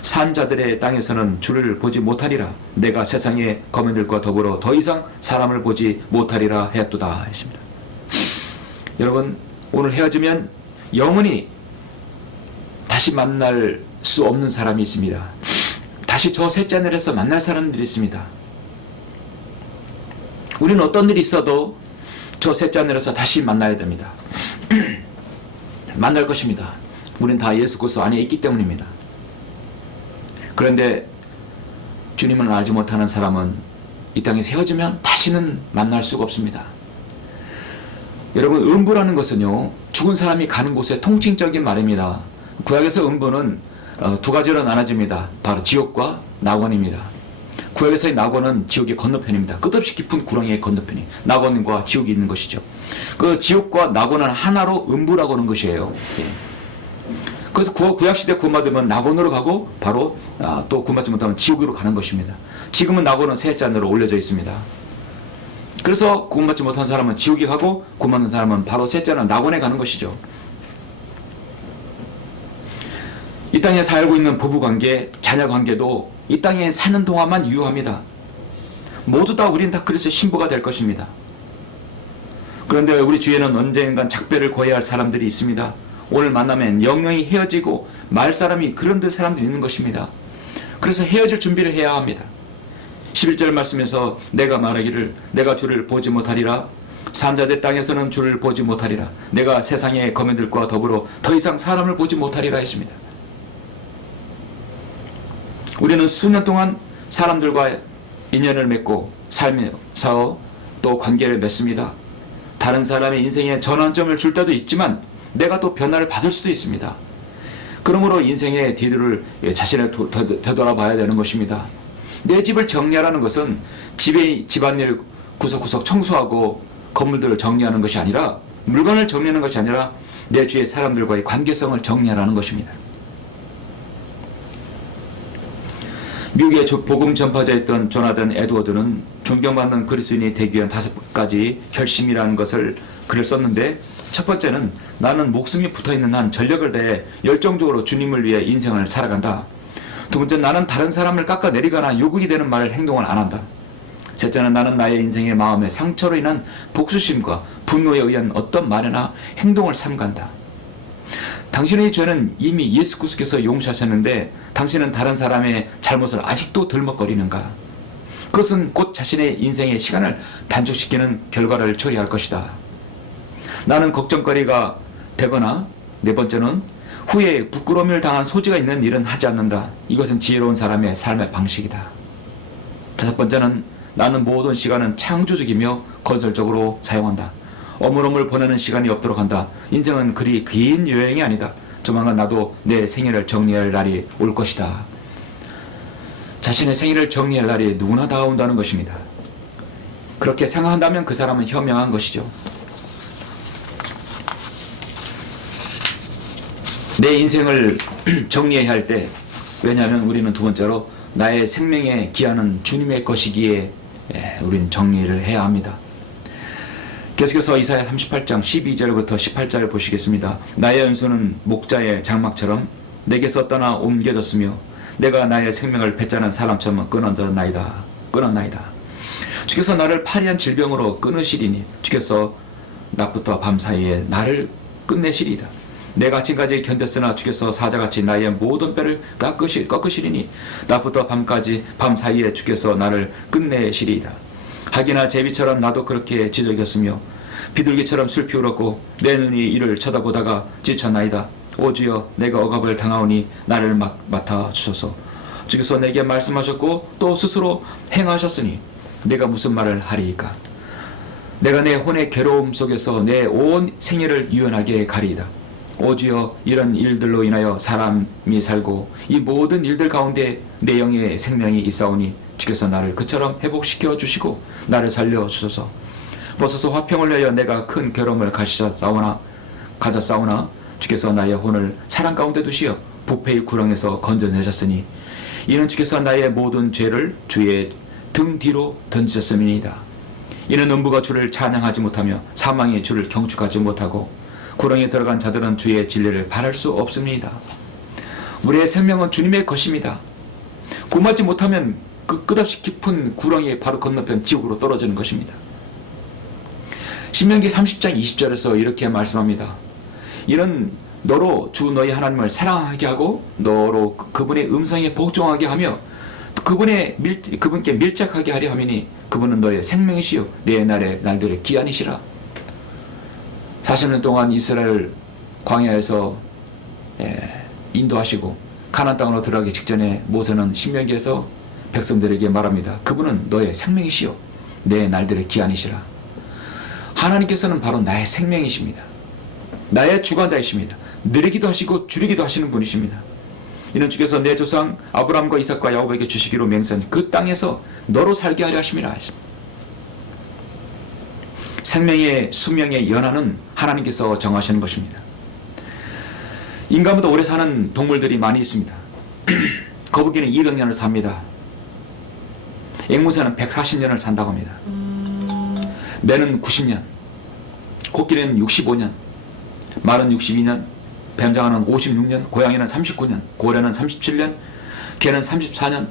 산 자들의 땅에서는 주를 보지 못하리라. 내가 세상의 거민들과 더불어 더 이상 사람을 보지 못하리라 하였도다 했습니다. 여러분, 오늘 헤어지면 영원히 다시 만날 수 없는 사람이 있습니다. 다시 저 셋째 하늘에서 만날 사람들이 있습니다. 우리는 어떤 일이 있어도 저 셋째 하늘에서 다시 만나야 됩니다. 만날 것입니다. 우리는 다 예수 그리스도 안에 있기 때문입니다. 그런데 주님을 알지 못하는 사람은 이 땅에서 헤어지면 다시는 만날 수가 없습니다. 여러분, 음부라는 것은요, 죽은 사람이 가는 곳의 통칭적인 말입니다. 구약에서 음부는 두 가지로 나눠집니다. 바로 지옥과 낙원입니다. 구약에서의 낙원은 지옥의 건너편입니다. 끝없이 깊은 구렁이의 건너편이 낙원과 지옥이 있는 것이죠. 그 지옥과 낙원은 하나로 음부라고 하는 것이에요. 예. 그래서 구약시대 구원받으면 낙원으로 가고 바로 또 구원받지 못하면 지옥으로 가는 것입니다. 지금은 낙원은 셋째 하늘로 올려져 있습니다. 그래서 구원받지 못한 사람은 지옥에 가고 구원받는 사람은 바로 셋째 하늘 낙원에 가는 것이죠. 이 땅에 살고 있는 부부관계, 자녀관계도 이 땅에 사는 동안만 유효합니다. 모두 다 우리는 다 그리스도의 신부가 될 것입니다. 그런데 우리 주위에는 언젠간 작별을 고해야 할 사람들이 있습니다. 오늘 만나면 영영이 헤어지고 말 사람이 그런 사람들이 있는 것입니다. 그래서 헤어질 준비를 해야 합니다. 11절 말씀에서 내가 말하기를 내가 주를 보지 못하리라. 산자들 땅에서는 주를 보지 못하리라. 내가 세상의 거민들과 더불어 더 이상 사람을 보지 못하리라 했습니다. 우리는 수년 동안 사람들과 인연을 맺고 살면서 또 관계를 맺습니다. 다른 사람의 인생에 전환점을 줄 때도 있지만 내가 또 변화를 받을 수도 있습니다. 그러므로 인생의 뒤를 자신을 되돌아봐야 되는 것입니다. 내 집을 정리하라는 것은 집안일 구석구석 청소하고 건물들을 정리하는 것이 아니라, 물건을 정리하는 것이 아니라 내 주위의 사람들과의 관계성을 정리하라는 것입니다. 미국의 복음 전파자였던 조나단 에드워드는 존경받는 그리스도인이 되기 위한 5가지 결심이라는 것을 글을 썼는데, 첫 번째는 나는 목숨이 붙어있는 한 전력을 다해 열정적으로 주님을 위해 인생을 살아간다. 두 번째는 나는 다른 사람을 깎아내리거나 요구이 되는 말을 행동을 안 한다. 셋째는 나는 나의 인생의 마음의 상처로 인한 복수심과 분노에 의한 어떤 말이나 행동을 삼간다. 당신의 죄는 이미 예수 그리스도께서 용서하셨는데 당신은 다른 사람의 잘못을 아직도 들먹거리는가? 그것은 곧 자신의 인생의 시간을 단축시키는 결과를 초래할 것이다. 나는 걱정거리가 되거나, 네 번째는 후에 부끄러움을 당한 소지가 있는 일은 하지 않는다. 이것은 지혜로운 사람의 삶의 방식이다. 다섯 번째는 나는 모든 시간은 창조적이며 건설적으로 사용한다. 어물어물 보내는 시간이 없도록 한다. 인생은 그리 긴 여행이 아니다. 조만간 나도 내 생애를 정리할 날이 올 것이다. 자신의 생애를 정리할 날이 누구나 다가온다는 것입니다. 그렇게 생각한다면 그 사람은 현명한 것이죠. 내 인생을 정리해야 할 때, 왜냐하면 우리는 두 번째로 나의 생명의 기한은 주님의 것이기에 우리는 정리를 해야 합니다. 계속해서 이사야 38장 12절부터 18절 보시겠습니다. 나의 연수는 목자의 장막처럼 내게서 떠나 옮겨졌으며 내가 나의 생명을 배짠한 사람처럼 끊었나이다. 주께서 나를 파리한 질병으로 끊으시리니 주께서 낮부터 밤 사이에 나를 끝내시리이다. 내가 아침까지 견뎠으나 주께서 사자같이 나의 모든 뼈를 꺾으시리니 낮부터 밤까지 밤 사이에 주께서 나를 끝내시리이다. 하기나 제비처럼 나도 그렇게 지저귀었으며 비둘기처럼 슬피 울었고 내 눈이 이를 쳐다보다가 지쳤나이다. 오 주여, 내가 억압을 당하오니 나를 맡아 주소서. 주께서 내게 말씀하셨고 또 스스로 행하셨으니 내가 무슨 말을 하리이까. 내가 내 혼의 괴로움 속에서 내 온 생애를 유연하게 가리이다. 오주여, 이런 일들로 인하여 사람이 살고 이 모든 일들 가운데 내 영의 생명이 있사오니 주께서 나를 그처럼 회복시켜 주시고 나를 살려 주소서. 벗어서 화평을 내어 내가 큰 괴로움을 가졌사오나 주께서 나의 혼을 사랑 가운데 두시어 부패의 구렁에서 건져내셨으니 이는 주께서 나의 모든 죄를 주의 등 뒤로 던지셨음이니이다. 이는 음부가 주를 찬양하지 못하며 사망이 주를 경축하지 못하고 구렁에 들어간 자들은 주의 진리를 바랄 수 없습니다. 우리의 생명은 주님의 것입니다. 구하지 못하면 그 끝없이 깊은 구렁이 바로 건너편 지옥으로 떨어지는 것입니다. 신명기 30장 20절에서 이렇게 말씀합니다. 이는 너로 주 너희 하나님을 사랑하게 하고 너로 그분의 음성에 복종하게 하며 그분께 밀착하게 하려 함이니 그분은 너의 생명이시요 내 날들의 기한이시라. 40년 동안 이스라엘 광야에서 인도하시고 가나안 땅으로 들어가기 직전에 모세는 신명기에서 백성들에게 말합니다. 그분은 너의 생명이시요 내 날들의 기한이시라. 하나님께서는 바로 나의 생명이십니다. 나의 주관자이십니다. 느리기도 하시고 줄이기도 하시는 분이십니다. 이는 주께서 내 조상 아브라함과 이삭과 야곱에게 주시기로 맹세한 그 땅에서 너로 살게 하려 하심이라 하십니다. 생명의 수명의 연한은 하나님께서 정하시는 것입니다. 인간보다 오래 사는 동물들이 많이 있습니다. 거북이는 200년을 삽니다. 앵무새는 140년을 산다고 합니다. 매는 90년, 코끼리는 65년, 말은 62년, 뱀장어는 56년, 고양이는 39년, 고래는 37년, 개는 34년,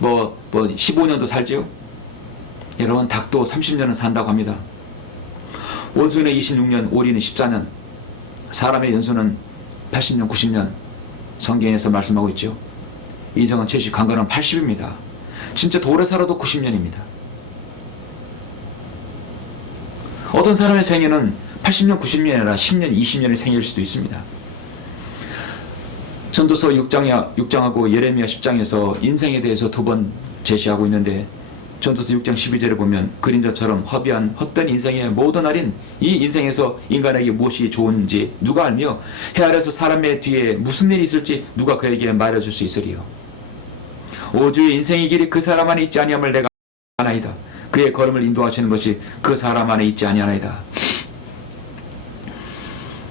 15년도 살지요. 여러분, 닭도 30년은 산다고 합니다. 원수는 26년, 오리는 14년, 사람의 연수는 80년, 90년 성경에서 말씀하고 있죠. 인생은 70, 강건은 80입니다. 진짜 오래 살아도 90년입니다. 어떤 사람의 생애는 80년, 90년이 아니라 10년, 20년의 생일 수도 있습니다. 전도서 6장하고 예레미야 10장에서 인생에 대해서 두 번 제시하고 있는데 전도서 6장 12절에 보면 그림자처럼 허비한 헛된 인생의 모든 날인 이 인생에서 인간에게 무엇이 좋은지 누가 알며 해 아래서 사람의 뒤에 무슨 일이 있을지 누가 그에게 말해줄 수 있으리요. 오주의 인생의 길이 그 사람 안에 있지 아니함을 내가 아나이다. 그의 걸음을 인도하시는 것이 그 사람 안에 있지 아니하나이다.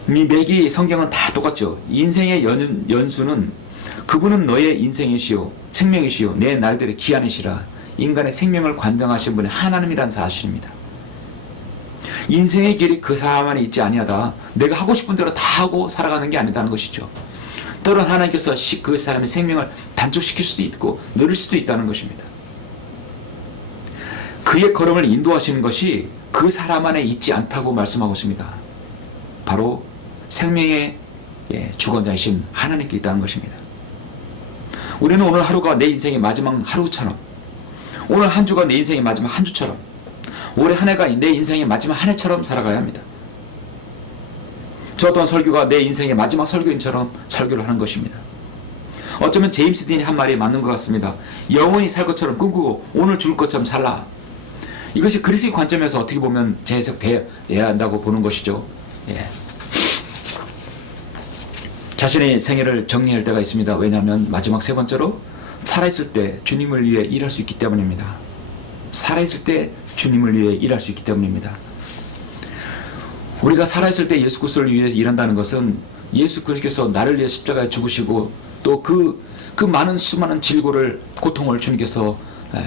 이 매기 성경은 다 똑같죠. 인생의 연수는 그분은 너의 인생이시요 생명이시요 내 날들의 기한이시라. 인간의 생명을 관장하신 분이 하나님이란 사실입니다. 인생의 길이 그 사람 안에 있지 아니하다. 내가 하고 싶은 대로 다 하고 살아가는 게 아니다는 것이죠. 때로는 하나님께서 그 사람의 생명을 단축시킬 수도 있고 늘릴 수도 있다는 것입니다. 그의 걸음을 인도하시는 것이 그 사람 안에 있지 않다고 말씀하고 있습니다. 바로 생명의 주관자이신 하나님께 있다는 것입니다. 우리는 오늘 하루가 내 인생의 마지막 하루처럼, 오늘 한 주가 내 인생의 마지막 한 주처럼, 올해 한 해가 내 인생의 마지막 한 해처럼 살아가야 합니다. 저 어떤 설교가 내 인생의 마지막 설교인처럼 설교를 하는 것입니다. 어쩌면 제임스 딘이 한 말이 맞는 것 같습니다. 영원히 살 것처럼 꿈꾸고 오늘 죽을 것처럼 살라. 이것이 그리스도의 관점에서 어떻게 보면 재해석돼야 한다고 보는 것이죠. 자신의 생애를 정리할 때가 있습니다. 왜냐하면 마지막 세 번째로 살아있을 때 주님을 위해 일할 수 있기 때문입니다. 살아있을 때 주님을 위해 일할 수 있기 때문입니다. 우리가 살아있을 때 예수 그리스도를 위해 일한다는 것은 예수 그리스도께서 나를 위해 십자가에 죽으시고 또 그 많은 수많은 질고를 고통을 주님께서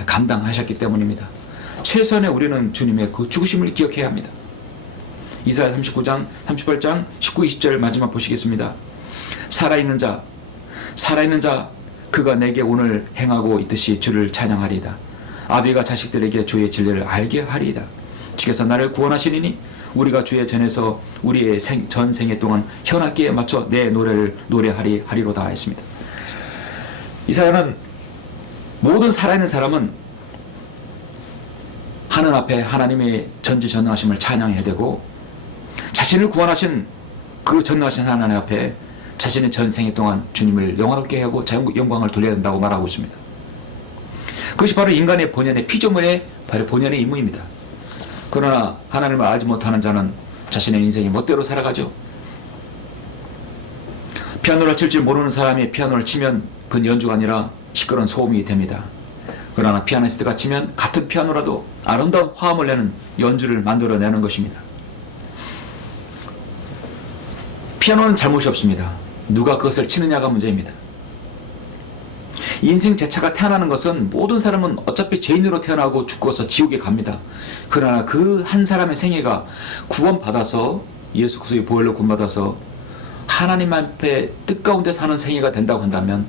감당하셨기 때문입니다. 최선의 우리는 주님의 그 죽으심을 기억해야 합니다. 이사야 39장 38장 19, 20절 마지막 보시겠습니다. 살아있는 자 그가 내게 오늘 행하고 있듯이 주를 찬양하리이다. 아비가 자식들에게 주의 진리를 알게 하리이다. 주께서 나를 구원하시리니 우리가 주의 전에서 우리의 전생애 동안 현악기에 맞춰 내 노래를 노래하리로다 했습니다. 이사야는 모든 살아있는 사람은 하늘 앞에 하나님의 전지전능하심을 찬양해야 되고 자신을 구원하신 그 전능하신 하나님 앞에 자신의 전생애 동안 주님을 영화롭게 하고 영광을 돌려야 된다고 말하고 있습니다. 그것이 바로 인간의 본연의 피조물의 바로 본연의 임무입니다. 그러나 하나님을 알지 못하는 자는 자신의 인생이 멋대로 살아가죠. 피아노를 칠 줄 모르는 사람이 피아노를 치면 그건 연주가 아니라 시끄러운 소음이 됩니다. 그러나 피아니스트가 치면 같은 피아노라도 아름다운 화음을 내는 연주를 만들어내는 것입니다. 피아노는 잘못이 없습니다. 누가 그것을 치느냐가 문제입니다. 인생 제차가 태어나는 것은 모든 사람은 어차피 죄인으로 태어나고 죽어서 지옥에 갑니다. 그러나 그 한 사람의 생애가 구원받아서 예수 그리스도의 보혈로 구원받아서 하나님 앞에 뜻가운데 사는 생애가 된다고 한다면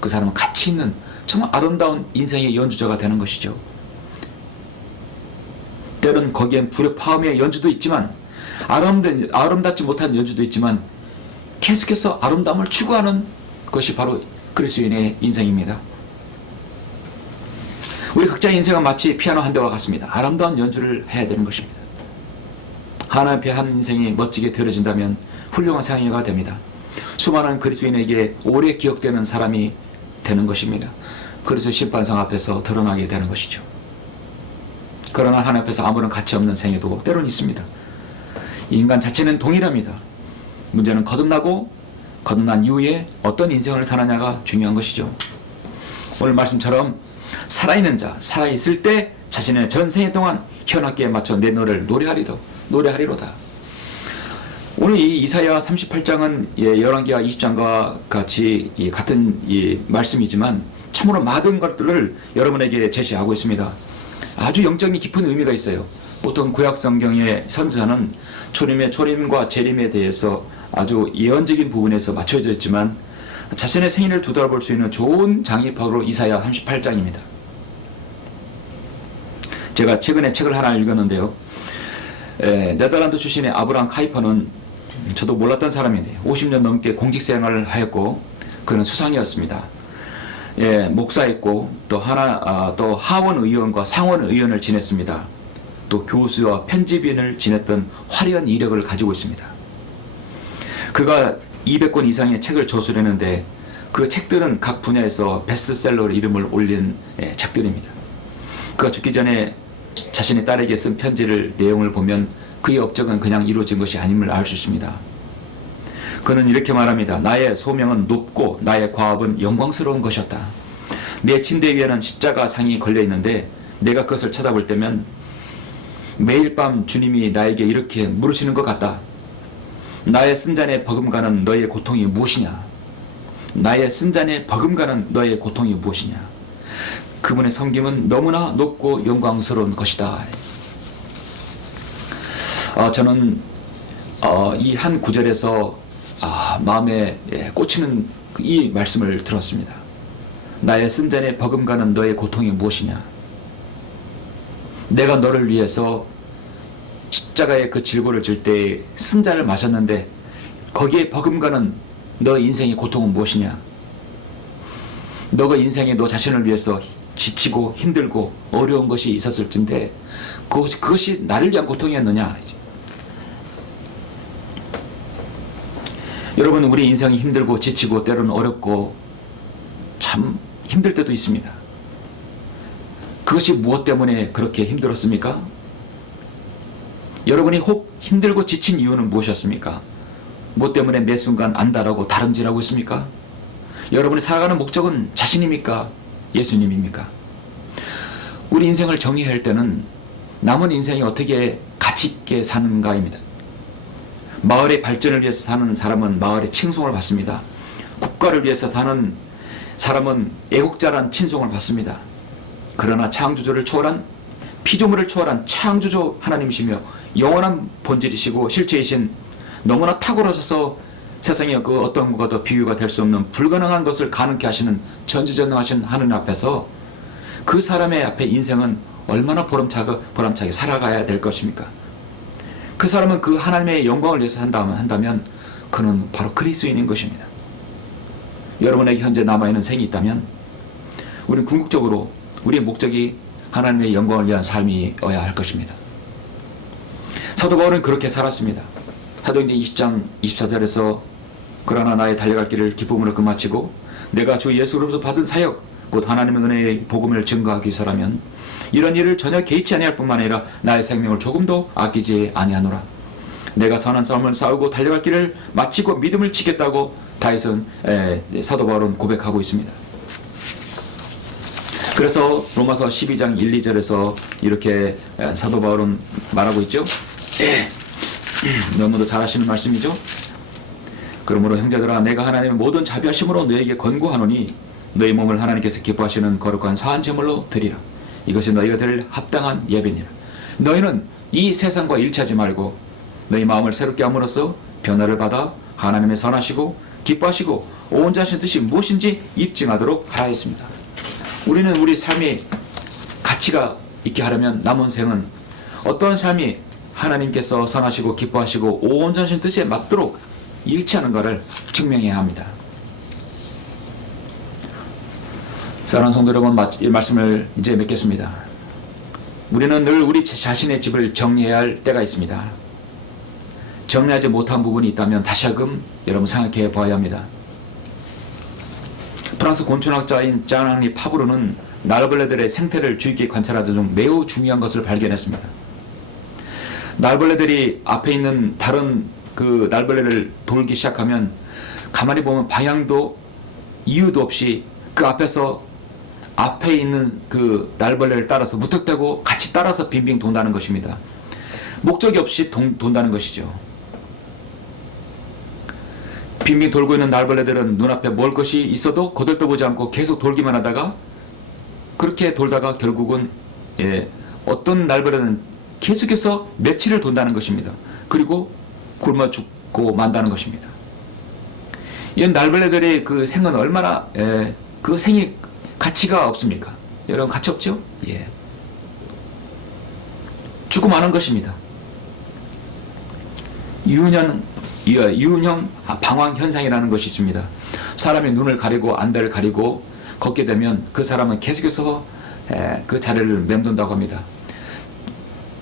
그 사람은 가치 있는 정말 아름다운 인생의 연주자가 되는 것이죠. 때론 거기엔 불협화음의 연주도 있지만 아름답지 못한 연주도 있지만 계속해서 아름다움을 추구하는 것이 바로 그리스도인의 인생입니다. 우리 각자의 인생은 마치 피아노 한 대와 같습니다. 아름다운 연주를 해야 되는 것입니다. 하나님 앞에 한 인생이 멋지게 드려진다면 훌륭한 생애가 됩니다. 수많은 그리스도인에게 오래 기억되는 사람이 되는 것입니다. 그리스도 심판상 앞에서 드러나게 되는 것이죠. 그러나 하나님 앞에서 아무런 가치 없는 생애도 때론 있습니다. 인간 자체는 동일합니다. 문제는 거듭난 이후에 어떤 인생을 사느냐가 중요한 것이죠. 오늘 말씀처럼 살아있는 자, 살아있을 때 자신의 전생에 동안 현악기에 맞춰 내 노래를 노래하리로다. 오늘 이 이사야 38장은 열왕기하 20장과 같이 같은 말씀이지만 참으로 많은 것들을 여러분에게 제시하고 있습니다. 아주 영적인 깊은 의미가 있어요. 보통 구약 성경의 선지자는 초림과 재림에 대해서 아주 예언적인 부분에서 맞춰져 있지만 자신의 생애를 되돌아볼 수 있는 좋은 장이 바로 이사야 38장입니다. 제가 최근에 책을 하나 읽었는데요. 네덜란드 출신의 아브라함 카이퍼는 저도 몰랐던 사람인데 50년 넘게 공직생활을 하였고 그는 수상이었습니다. 목사였고 또 하원 의원과 상원 의원을 지냈습니다. 또 교수와 편집인을 지냈던 화려한 이력을 가지고 있습니다. 그가 200권 이상의 책을 저술했는데 그 책들은 각 분야에서 베스트셀러로 이름을 올린 책들입니다. 그가 죽기 전에 자신의 딸에게 쓴 편지를 내용을 보면 그의 업적은 그냥 이루어진 것이 아님을 알 수 있습니다. 그는 이렇게 말합니다. 나의 소명은 높고 나의 과업은 영광스러운 것이었다. 내 침대 위에는 십자가 상이 걸려 있는데 내가 그것을 쳐다볼 때면 매일 밤 주님이 나에게 이렇게 물으시는 것 같다. 나의 쓴잔에 버금가는 너의 고통이 무엇이냐? 나의 쓴잔에 버금가는 너의 고통이 무엇이냐? 그분의 섬김은 너무나 높고 영광스러운 것이다. 저는 이 한 구절에서 마음에 꽂히는 이 말씀을 들었습니다. 나의 쓴잔에 버금가는 너의 고통이 무엇이냐? 내가 너를 위해서 십자가의 그 질고를 질 때 쓴잔을 마셨는데 거기에 버금가는 너 인생의 고통은 무엇이냐? 너가 인생에 너 자신을 위해서 지치고 힘들고 어려운 것이 있었을 텐데 그것이 나를 위한 고통이었느냐? 여러분, 우리 인생이 힘들고 지치고 때로는 어렵고 참 힘들 때도 있습니다. 그것이 무엇 때문에 그렇게 힘들었습니까? 여러분이 혹 힘들고 지친 이유는 무엇이었습니까? 무엇 때문에 매 순간 안달하고 다름질하고 있습니까? 여러분이 살아가는 목적은 자신입니까? 예수님입니까? 우리 인생을 정의할 때는 남은 인생이 어떻게 가치 있게 사는가입니다. 마을의 발전을 위해서 사는 사람은 마을의 칭송을 받습니다. 국가를 위해서 사는 사람은 애국자란 칭송을 받습니다. 그러나 창조주를 초월한 피조물을 초월한 창조주 하나님이시며 영원한 본질이시고 실체이신 너무나 탁월하셔서 세상에 그 어떤 것과도 비교가 될 수 없는 불가능한 것을 가능케 하시는 전지전능하신 하나님 앞에서 그 사람의 앞에 인생은 얼마나 보람차게 살아가야 될 것입니까? 그 사람은 그 하나님의 영광을 위해서 한다면 그는 바로 그리스도인인 것입니다. 여러분에게 현재 남아있는 생이 있다면 우리는 궁극적으로 우리의 목적이 하나님의 영광을 위한 삶이어야 할 것입니다. 사도 바울은 그렇게 살았습니다. 사도행전 20장 24절에서 그러나 나의 달려갈 길을 기쁨으로 끝마치고 내가 주 예수로부터 받은 사역 곧 하나님의 은혜의 복음을 증거하기 위해서라면 이런 일을 전혀 개의치 아니할 뿐만 아니라 나의 생명을 조금도 아끼지 아니하노라. 내가 선한 싸움을 싸우고 달려갈 길을 마치고 믿음을 지켰다고 다윗은 사도 바울은 고백하고 있습니다. 그래서 로마서 12장 1, 2절에서 이렇게 사도 바울은 말하고 있죠. 너무도 잘 아시는 말씀이죠. 그러므로 형제들아, 내가 하나님의 모든 자비하심으로 너에게 권고하노니 너희 몸을 하나님께서 기뻐하시는 거룩한 사한 제물로 드리라. 이것이 너희가 드릴 합당한 예배니라. 너희는 이 세상과 일치하지 말고 너희 마음을 새롭게 함으로써 변화를 받아 하나님의 선하시고 기뻐하시고 온전하신 뜻이 무엇인지 입증하도록 하라 했습니다. 우리는 우리 삶이 가치가 있게 하려면 남은 생은 어떤 삶이 하나님께서 선하시고 기뻐하시고 온전하신 뜻에 맞도록 일치하는가를 증명해야 합니다. 사랑하는 성도 여러분, 이 말씀을 이제 맺겠습니다. 우리는 늘 우리 자신의 집을 정리해야 할 때가 있습니다. 정리하지 못한 부분이 있다면 다시금 여러분 생각해 보아야 합니다. 프랑스 곤충학자인 장-앙리 파브르는 날벌레들의 생태를 주의 깊게 관찰하던 중 매우 중요한 것을 발견했습니다. 날벌레들이 앞에 있는 다른 그 날벌레를 돌기 시작하면 가만히 보면 방향도 이유도 없이 그 앞에 있는 그 날벌레를 따라서 무턱대고 같이 따라서 빙빙 돈다는 것입니다. 목적이 없이 돈다는 것이죠. 빙빙 돌고 있는 날벌레들은 눈앞에 먹을 것이 있어도 거들떠보지 않고 계속 돌기만 하다가 그렇게 돌다가 결국은 어떤 날벌레는 계속해서 며칠을 돈다는 것입니다. 그리고 굶어 죽고 만다는 것입니다. 이 날벌레들의 그 생은 얼마나 그 생이 가치가 없습니까? 여러분 가치 없죠? 예. 죽고 마는 것입니다. 유은형 방황 현상이라는 것이 있습니다. 사람의 눈을 가리고 안대를 가리고 걷게 되면 그 사람은 계속해서 그 자리를 맴돈다고 합니다.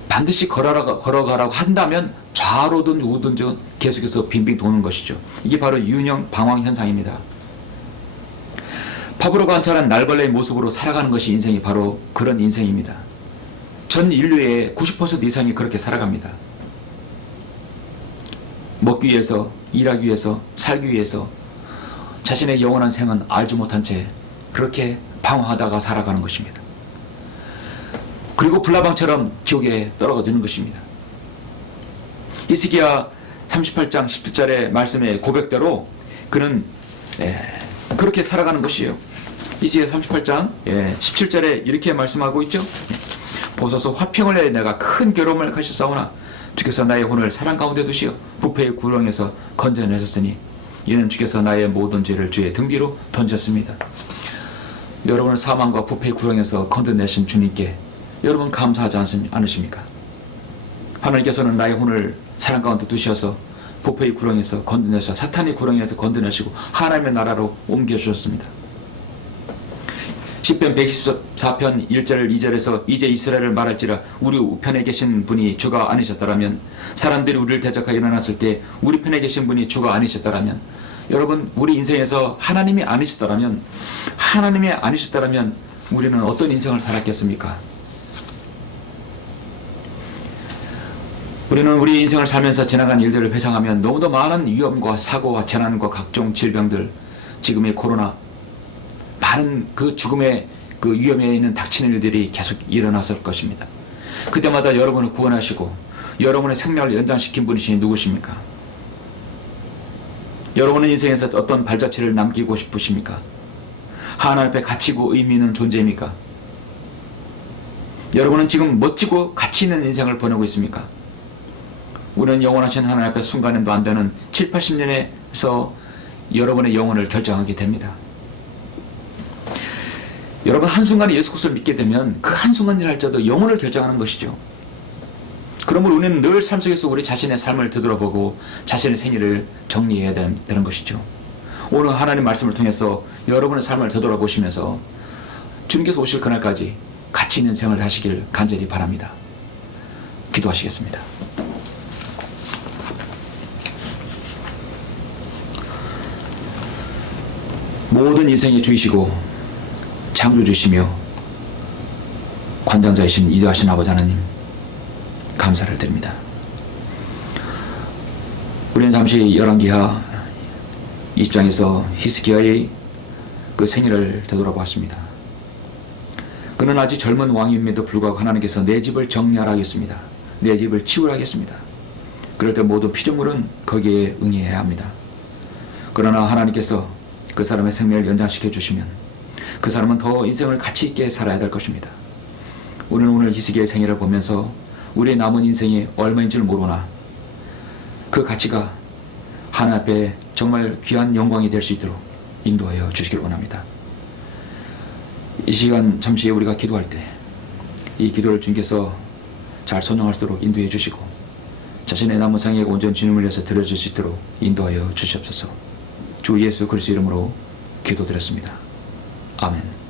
반드시 걸어가라고 한다면 좌로든 우든 계속해서 빙빙 도는 것이죠. 이게 바로 유은형 방황 현상입니다. 파브로가 관찰한 날벌레의 모습으로 살아가는 것이 인생이 바로 그런 인생입니다. 전 인류의 90% 이상이 그렇게 살아갑니다. 먹기 위해서, 일하기 위해서, 살기 위해서 자신의 영원한 생은 알지 못한 채 그렇게 방황하다가 살아가는 것입니다. 그리고 불나방처럼 지옥에 떨어지는 것입니다. 히스기야 38장 17절의 말씀의 고백대로 그는 그렇게 살아가는 것이에요. 히스기야 38장 17절에 이렇게 말씀하고 있죠. 보소서 화평을 내어 내가 큰 괴로움을 가셨사오나 주께서 나의 혼을 사랑 가운데 두시어 부패의 구렁에서 건져내셨으니 이는 주께서 나의 모든 죄를 주의 등 뒤로 던졌습니다. 여러분을 사망과 부패의 구렁에서 건져내신 주님께 여러분 감사하지 않으십니까? 하나님께서는 나의 혼을 사랑 가운데 두셔서 부패의 구렁에서 건져내셔 사탄의 구렁에서 건져내시고 하나님의 나라로 옮겨주셨습니다. 시편 124편 1절 2절에서 이제 이스라엘을 말할지라 우리 우편에 계신 분이 주가 아니셨더라면, 사람들이 우리를 대적하여 일어났을 때 우리 편에 계신 분이 주가 아니셨더라면, 여러분 우리 인생에서 하나님이 아니셨더라면 우리는 어떤 인생을 살았겠습니까? 우리는 우리 인생을 살면서 지나간 일들을 회상하면 너무도 많은 위험과 사고와 재난과 각종 질병들, 지금의 코로나, 많은 그 죽음의 그 위험에 있는 닥치는 일들이 계속 일어났을 것입니다. 그때마다 여러분을 구원하시고 여러분의 생명을 연장시킨 분이신 누구십니까? 여러분의 인생에서 어떤 발자취를 남기고 싶으십니까? 하나님 앞에 가치고 의미 있는 존재입니까? 여러분은 지금 멋지고 가치 있는 인생을 보내고 있습니까? 우리는 영원하신 하나님 앞에 순간에도 안 되는 7, 80년에서 여러분의 영혼을 결정하게 됩니다. 여러분 한순간에 예수 그리스도를 믿게 되면 그 한순간이랄지라도 영혼을 결정하는 것이죠. 그러므로 우리는 늘 삶 속에서 우리 자신의 삶을 되돌아보고 자신의 생애를 정리해야 되는 것이죠. 오늘 하나님 말씀을 통해서 여러분의 삶을 되돌아보시면서 주님께서 오실 그날까지 가치 있는 생을 하시길 간절히 바랍니다. 기도하시겠습니다. 모든 인생의 주이시고 창조주시며 관장자이신 이도하신 아버지 하나님, 감사를 드립니다. 우리는 잠시 열왕기하 20장에서 히스기야의 그 생애를 되돌아보았습니다. 그는 아직 젊은 왕임에도 불구하고 하나님께서 내 집을 정리하라 하겠습니다. 내 집을 치우라 하겠습니다. 그럴 때 모든 피조물은 거기에 응해야 합니다. 그러나 하나님께서 그 사람의 생명을 연장시켜 주시면 그 사람은 더 인생을 가치 있게 살아야 될 것입니다. 우리는 오늘 히스기야의 생애를 보면서 우리의 남은 인생이 얼마인지를 모르나 그 가치가 하나님 앞에 정말 귀한 영광이 될 수 있도록 인도하여 주시길 원합니다. 이 시간 잠시 우리가 기도할 때 이 기도를 주님께서 잘 선용할 수 있도록 인도해 주시고 자신의 남은 생애가 온전히 주님을 위해서 드려질 수 있도록 인도하여 주시옵소서. 주 예수 그리스도 이름으로 기도드렸습니다. 아멘.